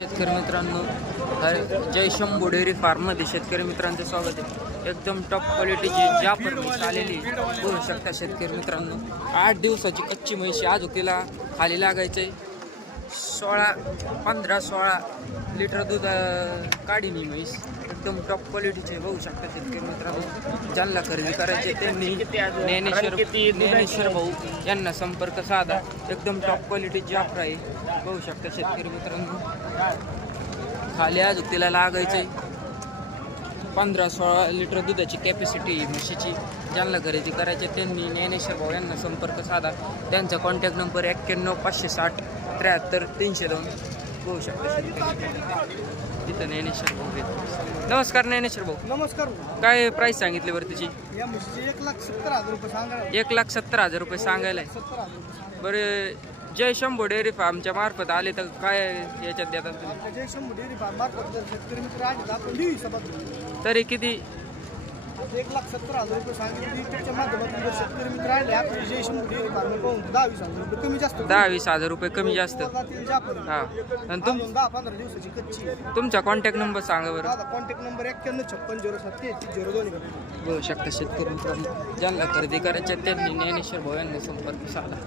शेतकरी मित्रांनो, जय शंभू डेअरी फार्ममध्ये शेतकरी मित्रांचं स्वागत आहे। एकदम टॉप क्वालिटीची जाफर म्हैस आलेली बघू शकता शेतकरी मित्रांनो। 8 दिवसाची कच्ची म्हैशी आज तिला खाली लागायचे 15-16 लिटर दूध काढीनी म्हैस एकदम टॉप क्वालिटीचे बघू शकता शेतकरी मित्रांनो। ज्यांना खरेदी करायचे त्यांनी ज्ञानेश्वर भाऊ यांना संपर्क साधा। एकदम टॉप क्वालिटी जाफर आहे बघू शकता शेतकरी मित्रांनो। खाली आज तिला लागायचे 15-16 लिटर दुधाची कॅपॅसिटी म्हशीची। ज्यांना खरेदी करायचे त्यांनी ज्ञानेश्वर भाऊ यांना संपर्क साधा। त्यांचा कॉन्टॅक्ट नंबर 91 560 73 302 बघू शकता तिथं ज्ञानेश्वर भाऊ। नमस्कार ज्ञानेश्वर भाऊ। नमस्कार। काय प्राइस सांगितली बरं तिची? या म्हशीचे 1,70,000 रुपये सांगायला. 1,70,000 रुपये सांगायला आहे. 70,000 रुपये. बरं, जय शंभू डेअरी फार्मच्या मार्फत आले तर काय याच्यात देतात तुम्ही? आपल्या जय शंभू डेअरी फार्म मार्फत जर शेतकरी मित्र आहेत आपण देऊ हिशोबात. तरी किती? 1,70,000 रुपये सांगितले. त्याच्या माध्यमातून जर शेतकरी मित्र आले आपल्या जय शंभू डेअरी फार्म पाहून 10-20,000 रुपये कमी जास्त. 10-20,000 रुपये कमी जास्त. हा. आणि 10-15 दिवसाची कच्ची. तुमचा कॉन्टॅक्ट नंबर सांगा बरं. माझा कॉन्टॅक्ट नंबर 9156073302. बघू शकता शेतकरी मित्रांनो, ज्यांना खरेदी करायचे त्यांनी ज्ञानेश्वर भाऊ यांना संपर्क साधा।